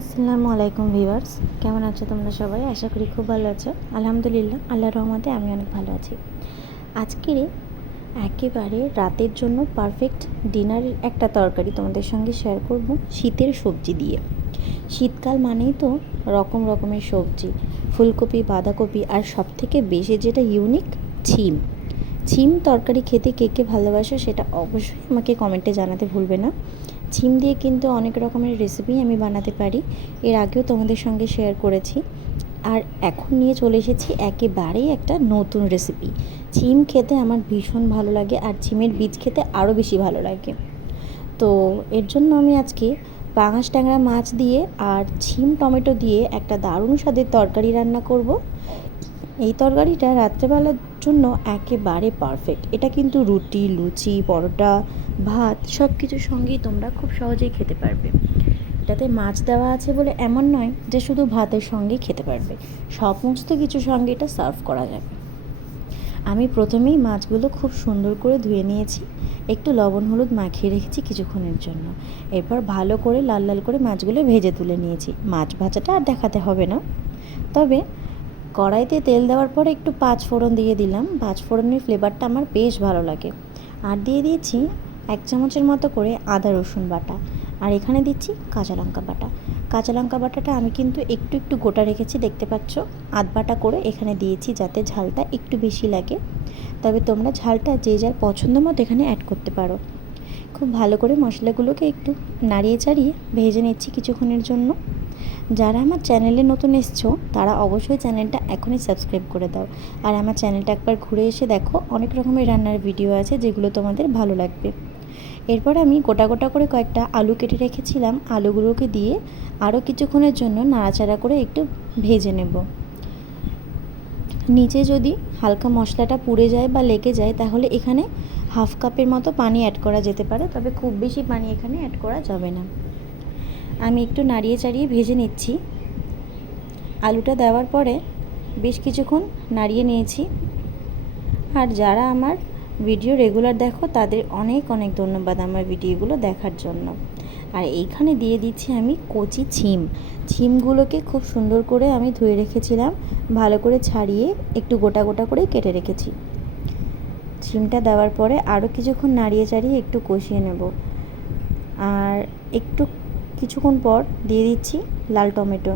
আসসালামু আলাইকুম ভিউয়ার্স, কেমন আছো তোমরা সবাই? আশা করি খুব ভালো আছো। আলহামদুলিল্লাহ আল্লাহ রহমতে আমি অনেক ভালো আছি। আজকের একেবারে রাতের জন্য পারফেক্ট ডিনারের একটা তরকারি তোমাদের সঙ্গে শেয়ার করব, শীতের সবজি দিয়ে। শীতকাল মানেই তো রকম রকমের সবজি, ফুলকপি, বাঁধাকপি আর সব থেকে বেশি যেটা ইউনিক ছিম। ছিম তরকারি খেতে কে কে ভালোবাসো সেটা অবশ্যই আমাকে কমেন্টে জানাতে ভুলবে না। ছিম দিয়ে কিন্তু অনেক রকমের রেসিপি আমি বানাতে পারি। এর আগেও তোমাদের সঙ্গে শেয়ার করেছি। আর এখন নিয়ে চলে এসেছি একেবারেই একটা নতুন রেসিপি ছিম খেতে আমার ভীষণ ভালো লাগে আর ছিমের বীজ খেতে আরও বেশি ভালো লাগে। তো এর জন্য আমি আজকে পাঙাশ ট্যাংরা মাছ দিয়ে আর ছিম টমেটো দিয়ে একটা দারুণ স্বাদের তরকারি রান্না করব। এই তরকারিটা রাত্রেবেলার জন্য একেবারে পারফেক্ট এটা কিন্তু রুটি, লুচি, পরোটা, ভাত সব কিছুর সঙ্গেই তোমরা খুব সহজেই খেতে পারবে। এটাতে মাছ দেওয়া আছে বলে এমন নয় যে শুধু ভাতের সঙ্গেই খেতে পারবে। সমস্ত কিছুর সঙ্গে এটা সার্ভ করা যাবে। আমি প্রথমেই মাছগুলো খুব সুন্দর করে ধুয়ে নিয়েছি। একটু লবণ, হলুদ মাখিয়ে রেখেছি কিছুক্ষণের জন্য। এরপর ভালো করে লাল লাল করে মাছগুলো ভেজে তুলে নিয়েছি। মাছ ভাজাটা আর দেখাতে হবে না। তবে কড়াইতে তেল দেওয়ার পরে একটু পাঁচ ফোড়ন দিয়ে দিলাম। পাঁচ ফোড়নের ফ্লেভারটা আমার বেশ ভালো লাগে। আর দিয়ে দিয়েছি এক চামচের মতো করে আদা রসুন বাটা। আর এখানে দিচ্ছি কাঁচা লঙ্কা বাটা। কাঁচা লঙ্কা বাটাটা আমি কিন্তু একটু একটু গোটা রেখেছি, দেখতে পাচ্ছ? আধ বাটা করে এখানে দিয়েছি যাতে ঝালটা একটু বেশি লাগে। তবে তোমরা ঝালটা যে যার পছন্দ মতো এখানে অ্যাড করতে পারো। খুব ভালো করে মশলাগুলোকে একটু নাড়িয়ে চাড়িয়ে ভেজে নিচ্ছি কিছুক্ষণের জন্য। যারা আমার চ্যানেলে নতুন এসছো, তারা অবশ্যই চ্যানেলটা এখনই সাবস্ক্রাইব করে দাও। আর আমার চ্যানেলটা একবার ঘুরে এসে দেখো, অনেক রকমের রান্নার ভিডিও আছে যেগুলো তোমাদের ভালো লাগবে। এরপর আমি গোটা গোটা করে কয়েকটা আলু কেটে রেখেছিলাম। আলুগুলোকে দিয়ে আরও কিছুক্ষণের জন্য নাড়াচাড়া করে একটু ভেজে নেব। নিচে যদি হালকা মশলাটা পুড়ে যায় বা লেগে যায়, তাহলে এখানে হাফ কাপের মতো পানি অ্যাড করা যেতে পারে, তবে খুব বেশি পানি এখানে অ্যাড করা যাবে না। আমি একটু নাড়িয়ে চাড়িয়ে ভেজে নিচ্ছি। আলুটা দেওয়ার পরে বেশ কিছুক্ষণ নাড়িয়ে নিয়েছি। আর যারা আমার ভিডিও রেগুলার দেখো, তাদের অনেক অনেক ধন্যবাদ আমার ভিডিওগুলো দেখার জন্য। আর এইখানে দিয়ে দিচ্ছি আমি কচি ছিম। ছিমগুলোকে খুব সুন্দর করে আমি ধুয়ে রেখেছিলাম, ভালো করে ছাড়িয়ে একটু গোটা গোটা করে কেটে রেখেছি। ছিমটা দেওয়ার পরে আরও কিছুক্ষণ নাড়িয়ে চাড়িয়ে একটু কষিয়ে নেব। আর একটু কিছুক্ষণ পর দিয়ে দিচ্ছি লাল টমেটো।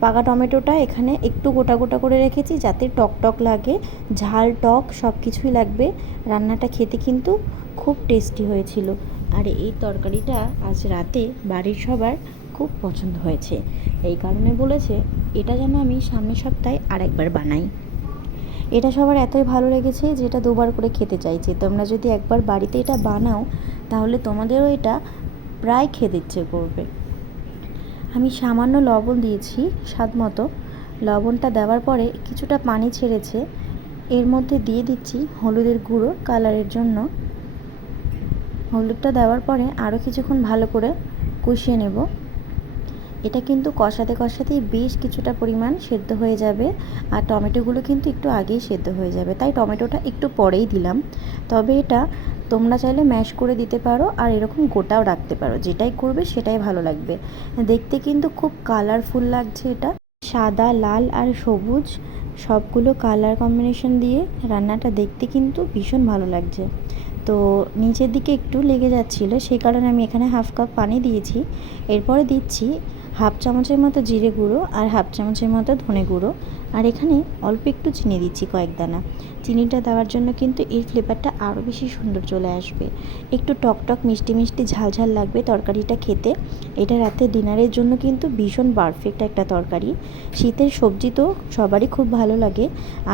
পাকা টমেটোটা এখানে একটু গোটা গোটা করে রেখেছি যাতে টক টক লাগে, ঝাল, টক সব কিছুই লাগবে। রান্নাটা খেতে কিন্তু খুব টেস্টি হয়েছিল। আর এই তরকারিটা আজ রাতে বাড়ির সবার খুব পছন্দ হয়েছে। এই কারণে বলেছে, এটা যেন আমি সামনের সপ্তাহে আরেকবার বানাই। এটা সবার এতই ভালো লেগেছে যেটা দুবার করে খেতে চাইছে। তোমরা যদি একবার বাড়িতে এটা বানাও, তাহলে তোমাদেরও এটা প্রায় খেতে ইচ্ছে করবে। আমি সামান্য লবণ দিয়েছি, স্বাদ মতো। লবণটা দেওয়ার পরে কিছুটা পানি ছেড়েছে। এর মধ্যে দিয়ে দিচ্ছি হলুদের গুঁড়ো কালারের জন্য। হলুদটা দেওয়ার পরে আরও কিছুক্ষণ ভালো করে কষিয়ে নেব। এটা কিন্তু কষাতে কষাতেই বেশ কিছুটা পরিমাণ সেদ্ধ হয়ে যাবে। আর টমেটোগুলো কিন্তু একটু আগেই সেদ্ধ হয়ে যাবে। তাই টমেটোটা একটু পরেই দিলাম। তবে এটা তোমরা চাইলে ম্যাশ করে দিতে পারো আর এরকম গোটাও রাখতে পারো। যেটাই করবে সেটাই ভালো লাগবে। দেখতে কিন্তু খুব কালারফুল লাগছে এটা। সাদা, লাল আর সবুজ সবগুলো কালার কম্বিনেশন দিয়ে রান্নাটা দেখতে কিন্তু ভীষণ ভালো লাগছে। তো নিচের দিকে একটু লেগে যাচ্ছিল, সেই কারণে আমি এখানে হাফ কাপ পানি দিয়েছি। এরপরে দিচ্ছি হাফ চামচের মতো জিরে গুঁড়ো আর হাফ চামচের মতো ধনে গুঁড়ো। আর এখানে অল্প একটু চিনি দিচ্ছি কয়েক দানা। চিনিটা দেওয়ার জন্য কিন্তু এর ফ্লেভারটা আরও বেশি সুন্দর চলে আসবে। একটু টক টক, মিষ্টি মিষ্টি, ঝাল ঝাল লাগবে তরকারিটা খেতে। এটা রাতে ডিনারের জন্য কিন্তু ভীষণ পারফেক্ট একটা তরকারি। শীতের সবজি তো সবারই খুব ভালো লাগে।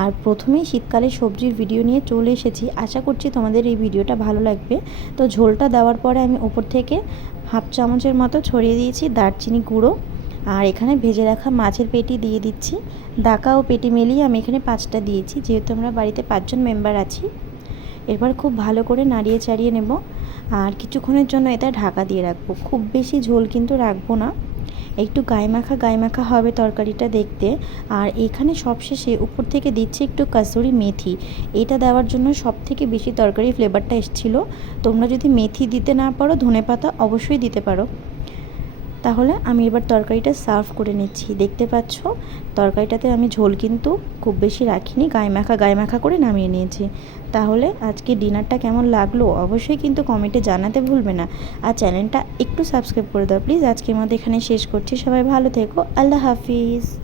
আর প্রথমেই শীতকালে সবজির ভিডিও নিয়ে চলে এসেছি। আশা করছি তোমাদের এই ভিডিওটা ভালো লাগবে। তো ঝোলটা দেওয়ার পরে আমি ওপর থেকে হাফ চামচের মতো ছড়িয়ে দিয়েছি দারচিনি গুঁড়ো। আর এখানে ভেজে রাখা মাছের পেটি দিয়ে দিচ্ছি। দাকা ও পেটি মিলিয়ে আমি এখানে পাঁচটা দিয়েছি, যেহেতু আমরা বাড়িতে পাঁচজন মেম্বার আছি। এরপর খুব ভালো করে নাড়িয়ে চাড়িয়ে নেব। আর কিছুক্ষণের জন্য এটা ঢাকা দিয়ে রাখব। খুব বেশি ঝোল কিন্তু রাখব না। একটু গায়ে মাখা গায়ে মাখা হবে তরকারিটা দেখতে। আর এখানে সবশেষে উপর থেকে দিচ্ছি একটু কাসুরি মেথি। এটা দেওয়ার জন্য সব থেকে বেশি তরকারি ফ্লেভারটা এসেছিল। তোমরা যদি মেথি দিতে না পারো ধনে পাতা অবশ্যই দিতে পারো। তাহলে আমি এবার তরকারিটা সার্ভ করে নিচ্ছি। দেখতে পাচ্ছ, তরকারিটাতে আমি ঝোল কিন্তু খুব বেশি রাখিনি, গায়ে মাখা গায়ে মাখা করে নামিয়ে নিয়েছি। তাহলে আজকে ডিনারটা কেমন লাগল অবশ্যই কিন্তু কমেন্টে জানাতে ভুলবে না। আর চ্যানেলটা একটু সাবস্ক্রাইব করে দাও, প্লিজ। আজকের মধ্যে এখানে শেষ করছি। সবাই ভালো থেকো। আল্লাহ হাফিজ।